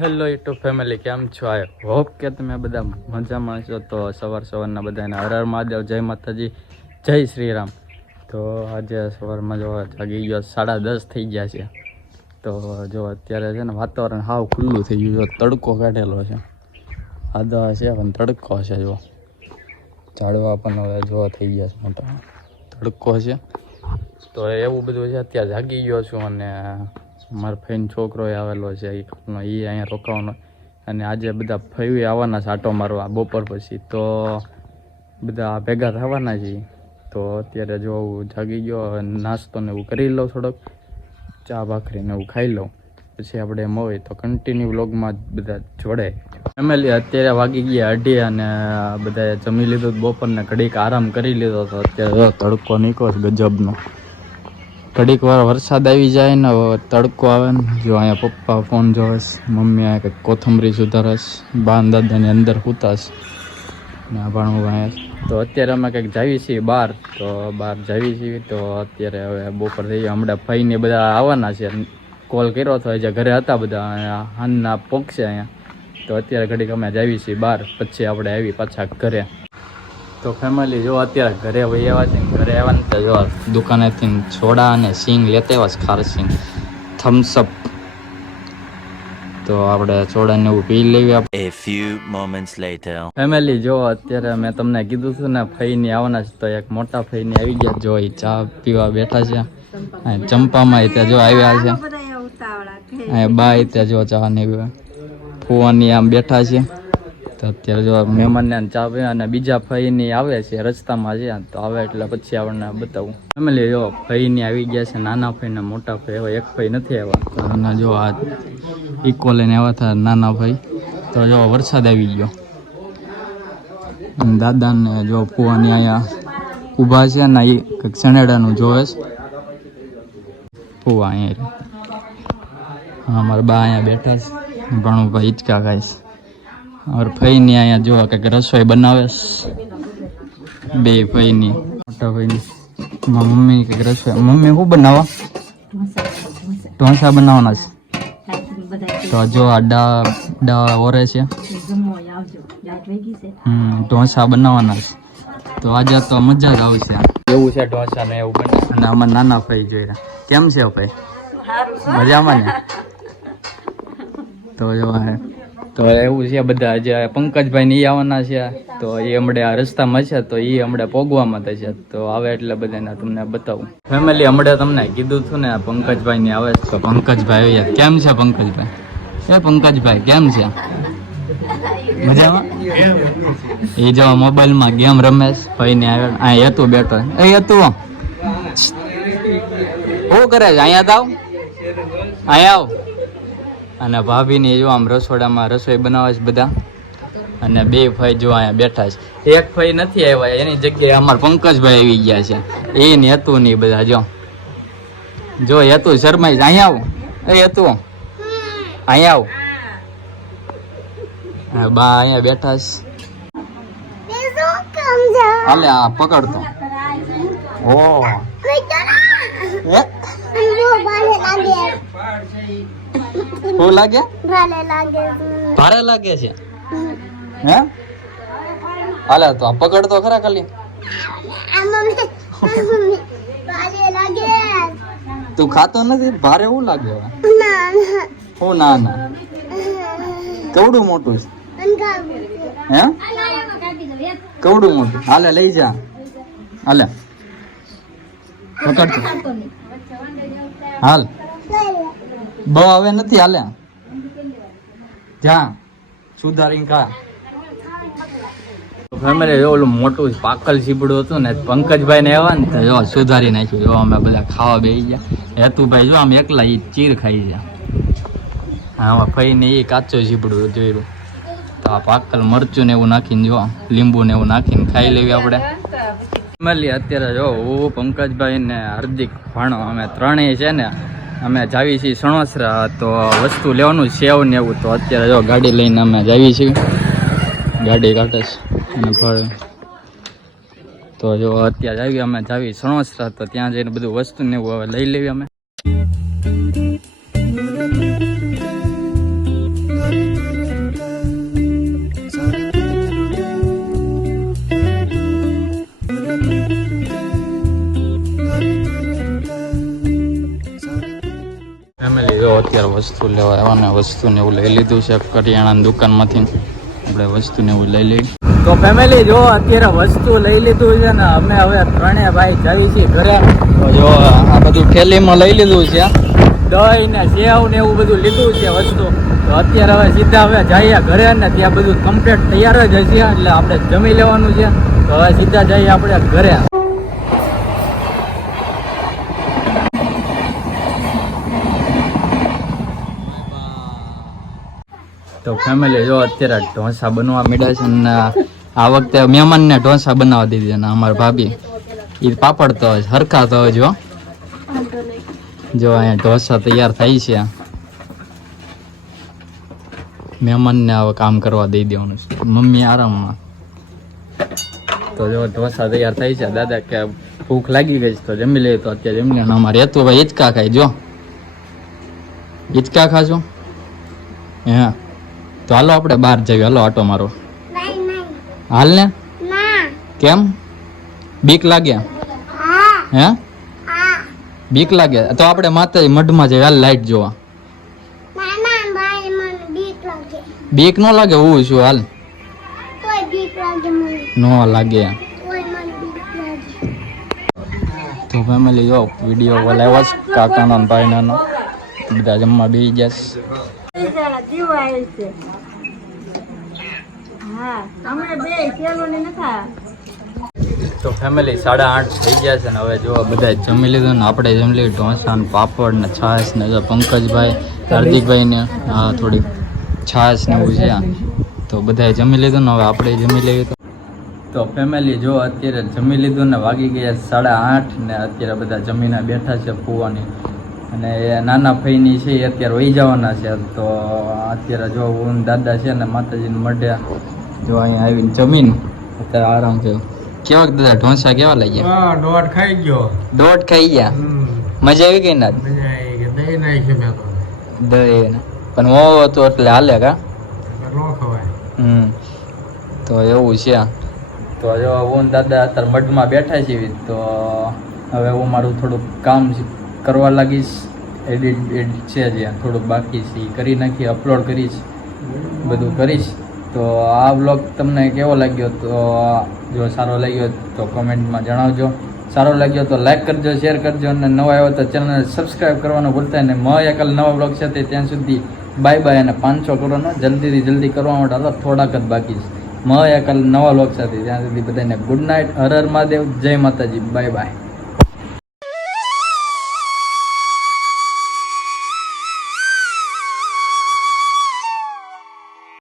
Hello YouTube family કેમ છો? I hope કે તમે બધા મજામાં છો તો સવાર સવારના બધાને હર હર મહાદેવ, જય માતાજી, જય શ્રી રામ તો આજે સવારમાં જો જાગી ગયો, સાડા દસ થઈ ગયા છે. તો જો અત્યારે છે ને વાતાવરણ હાવ ખુલ્લું થઈ ગયું જો તડકો કાઢેલો છે. આદા છે, પણ તડકો છે જો. ઝાડવા પણ હવે જોવા થઈ ગયા છે મોટા. તડકો છે. તો એવું બધું છે, અત્યારે જાગી ગયો છું અને મારા ફઈન છોકરો આવેલો છે એ એ અહીંયા રોકાવાનો. અને આજે બધા ફઈ આવવાના છે આટો મારવા બપોર પછી. તો બધા ભેગા થવાના છે તો અત્યારે જો જાગી ગયો નાસ્તો ને એવું કરી લઉં થોડોક. ચા, ભાખરી ને એવું ખાઈ લઉં. પછી આપણે હોય તો કન્ટિન્યુ વ્લોગમાં બધા જોડે. ફેમિલી અત્યારે વાગી ગયા અઢી અને બધાએ જમી લીધું. બપોરને ઘડીક આરામ કરી લીધો તો અત્યારે તડકો નીકળો ગજબનો. ઘડીક વાર વરસાદ આવી જાય ને તડકો આવે ને, જો અહીંયા પપ્પા ફોન જોવેશ મમ્મી અહીંયા કંઈક કોથમરી સુધારસ બાન દાદાની અંદર હુતાશ ને આ ભણવું અહીંયા તો અત્યારે અમે કંઈક જાવી છીએ બહાર, તો બહાર જાવી છીએ, તો અત્યારે હવે બપોર થઈ ગયા. હમણાં ભાઈને બધા આવવાના છે, કોલ કર્યો હતો જે ઘરે હતા બધા હાનના પહોંચશે અહીંયા. તો અત્યારે ઘડીક અમે જાવી છીએ બહાર, પછી આપણે આવી પાછા ઘરે. તો ફેમિલી જો અત્યારે ઘરે વહી આવ્યા છે ને ઘરે આવ્યા ને તો જો દુકાનેથી છોડા અને સિંગ લેતા આવ્યા છે ખાર સિંગ. થમ્સઅપ તો આપણે સોડાને એવું પી લેવી આપણે A few moments later. Family જો અત્યારે મેં તમને કીધું હતું ને ફઈની આવવાના છે તો એક મોટા ફઈની આવી ગયા જો એ ચા પીવા બેઠા છે. અહીં ચંપામાં ત્યાં જો આવ્યા છે. અહીં બા ત્યાં જો ચા ને ફુવાની આમ બેઠા છે. તો અત્યારે જો મહેમાનને ચા પીવા અને બીજા ફઈની આવે છે, રસ્તામાં છે તો આવે એટલે પછી આપણને બતાવું. ફેમિલી જો ફઈની આવી ગયા છે, નાના ફઈ ને મોટા ફઈ એવા એક ફઈ નથી આવ્યા. અને જો આ ઇકો લઈને આવ્યા હતા નાના ભાઈ તો જો વરસાદ આવી ગયો. દાદાને જો ફુવાની અહીંયા ઊભા છે ને એ કંઈક શણેડાનું જોવે છે. ફુવા અહીંયા. મારા બા અહીંયા બેઠા છે. ઘણું ભાઈ હિચકા ખાય છે. અમારા ફઈની અહીંયા જો કે રસોઈ બનાવે બે બે ફઈની મોટા ભાઈ મારા મમ્મી કે રસોઈ મમ્મી શું બનાવવા ઢોસા બનાવવાના છે તો જો આ ડા ડા ઓરે છે હમ ઢોસા બનાવવાના છે તો આજે તો મજા જ આવશે એવું છે ઢોસા ને એવું બને? અને આમાં નાના ભાઈ જોઈ રહ્યા. કેમ છે ભાઈ મજામાં ને? તો જો આ- તો એવું છે, બધા જે પંકજભાઈ ને ઈ આવવાના છે, તો એ હમણાં આ રસ્તામાં છે, તો એ હમણાં પોગવામાં થશે. તો આવે એટલે બધાને તમને બતાવું. ફેમિલી હમણાં તમને કીધું હતું ને પંકજભાઈ ની આવે. તો પંકજભાઈ કેમ છે પંકજભાઈ? એ પંકજભાઈ, કેમ છે? મજામાં? એ જો મોબાઈલમાં ગેમ રમેશ છે, ભાઈ ને આવ્યો આ હેતુ બેઠો એ હેતુ શું કરે છે? અહીંયા આવ. અહીંયા આવ. અને ભાભીની જો આમ રસોડામાં રસોઈ બનાવે છે બધા. અને બે ભાઈ જો અહીંયા બેઠા છે. એક ભાઈ નથી આવ્યા એની જગ્યાએ અમારા પંકજભાઈ આવી ગયા છે. એ ને હતું નહીં બધા જો. જો હેતુ શરમાઈ છે. અહીંયા આવ. એ હેતુ. અહીંયા આવ. બા અહીંયા બેઠા છે. હાલે આ પકડતો. ઓ. એ શું લાગે. ભારે લાગે છે? હે? હાલે તો આ પકડતો ખરા ખાલી. તું ખાતો નથી? ભારે એવું લાગે હું ના ના. કવડું મોટું છે? હે? કવડું મોટું? હાલે લઈ જા. હાલે. પકડતો હાલ. બહુ હવે નથી હાલે. જ્યાં પાકલ સુધારી ખાઈ ગયા. હા ફઈ ને એ કાચો સીબડું જોયું પાકલ મરચું ને એવું નાખીને જો, લીંબુ ને એવું નાખીને ખાઈ લેવી આપણે. ફેમિલી અત્યારે જો હું પંકજભાઈ ને હાર્દિક ભાણો, અમે ત્રણેય છે ને અમે જાવી છીએ સણોસરા તો વસ્તુ લેવાનું સેવ ને એવું. તો અત્યારે જો ગાડી લઈને અમે જાવી છીએ. ગાડી કાઢે છે અને ભાડે. તો જો અત્યારે આવી અમે જાવી સણોસરા તો ત્યાં જઈને બધું વસ્તુ ને એવું હવે લઈ લેવી અમે. અત્યારે વસ્તુ લેવા આવ્યા ને વસ્તુ ને એવું લઈ લીધું છે કરિયાણાની દુકાનમાંથી. આપણે વસ્તુ ને એવું લઈ લઈ. તો ફેમિલી જો અત્યારે વસ્તુ લઈ લીધું છે ને અમે હવે ત્રણેય ભાઈ જઈ છીએ ઘરે. તો જો આ બધું થેલીમાં લઈ લીધું છે. દહીં ને સેવ ને એવું બધું લીધું છે વસ્તુ. તો અત્યારે હવે સીધા હવે જઈએ ઘરે ને ત્યાં બધું કમ્પ્લીટ તૈયાર જ હશે એટલે આપણે જમી લેવાનું છે. તો હવે સીધા જઈએ આપણે ઘરે. તો ફેમિલી જો અત્યારે ઢોસા બનવા મીડા છે ને આ વખતે મહેમાનને ઢોસા બનાવવા દીધી ને અમારા ભાભી. એ પાપડ તો હરખા તો જો જો અહીંયા ઢોસા તૈયાર થાય છે. મહેમાનને આવા કામ કરવા દઈ દેવાનું છે. મમ્મી આરામમાં. તો જો ઢોસા તૈયાર થાય છે. દાદા કે ભૂખ લાગી ગઈ છે તો જમી લઈએ તો અત્યારે જમી લઈએ અમારે રહેતું ભાઈ હિચકા ખાય, જો. હિચકા ખાશો? હે. તો હાલો આપણે બહાર જઈએ. હાલો આટો મારો. હાલ ને. કેમ? બીક લાગ્યા હે. બીક લાગે? તો આપણે માતાજી મઢમાં જઈએ. હાલ લાઈટ જોવા. બીક ન લાગે? હું છું હાલ. ન લાગે. તો ફેમિલી જો વીડિયો બોલાવ્યો કાકાના ભાઈનો બધા જમવા બેસી જશે તો ફેમિલી સાડા આઠ થઈ ગયા છે ને હવે જો બધા જમી લીધું ને આપણે જમી લીધું. ઢોસા ને પાપડ ને છાશ ને પંકજભાઈ હાર્દિકભાઈ ને હા થોડી છાશ ને એવું છે તો બધાએ જમી લીધું ને હવે આપણે જમી લઈએ તો. તો ફેમિલી જો અત્યારે જમી લીધું ને વાગી ગયા સાડા આઠ ને અત્યારે બધા જમીને બેઠા છે ફૂવાની અને એ નાના ફઈની છે એ અત્યારે વહી જવાના છે. તો અત્યારે જો હું દાદા છે ને માતાજીને મળ્યા જો અહીંયા આવીને જમીન અત્યારે આરામ છે કેવા દાદા ઢોસા કેવા લાગ્યા? હા દોઢ ખાઈ ગયો. દોઢ ખાઈ ગયા? મજા આવી ગઈ ના મજા આવી ગઈ. દહીં નાખી મેં તો. દહીં પણ ઓવો તો એટલે હાલે કા? નો ખવાય. હમ. તો એવું છે. તો જો હું દાદા અત્યારે મઢમાં બેઠા છીએ તો હવે હું મારું થોડુંક કામ છે- કરવા લાગીશ એડિટ એડિટ છે જ્યાં થોડુંક બાકી છે. એ કરી નાખી અપલોડ કરીશ બધું કરીશ. તો આ વ્લોગ તમને કેવો લાગ્યો તો જો સારો લાગ્યો તો કોમેન્ટમાં જણાવજો. સારો લાગ્યો તો લાઈક કરજો શેર કરજો અને નવા આવ્યો તો ચેનલને સબસ્ક્રાઈબ કરવાનું ભૂલતા અને એકલ નવા બ્લોગ છે તે ત્યાં સુધી બાય બાય અને પાંચસો કરોડનો જલ્દીથી જલ્દી કરવા માટે થોડાક જ બાકી છે. મ એકલ નવા બ્લોગ સાથે. ત્યાં સુધી બધાને ગુડ નાઇટ હર હર મહાદેવ. જય માતાજી. Bye bye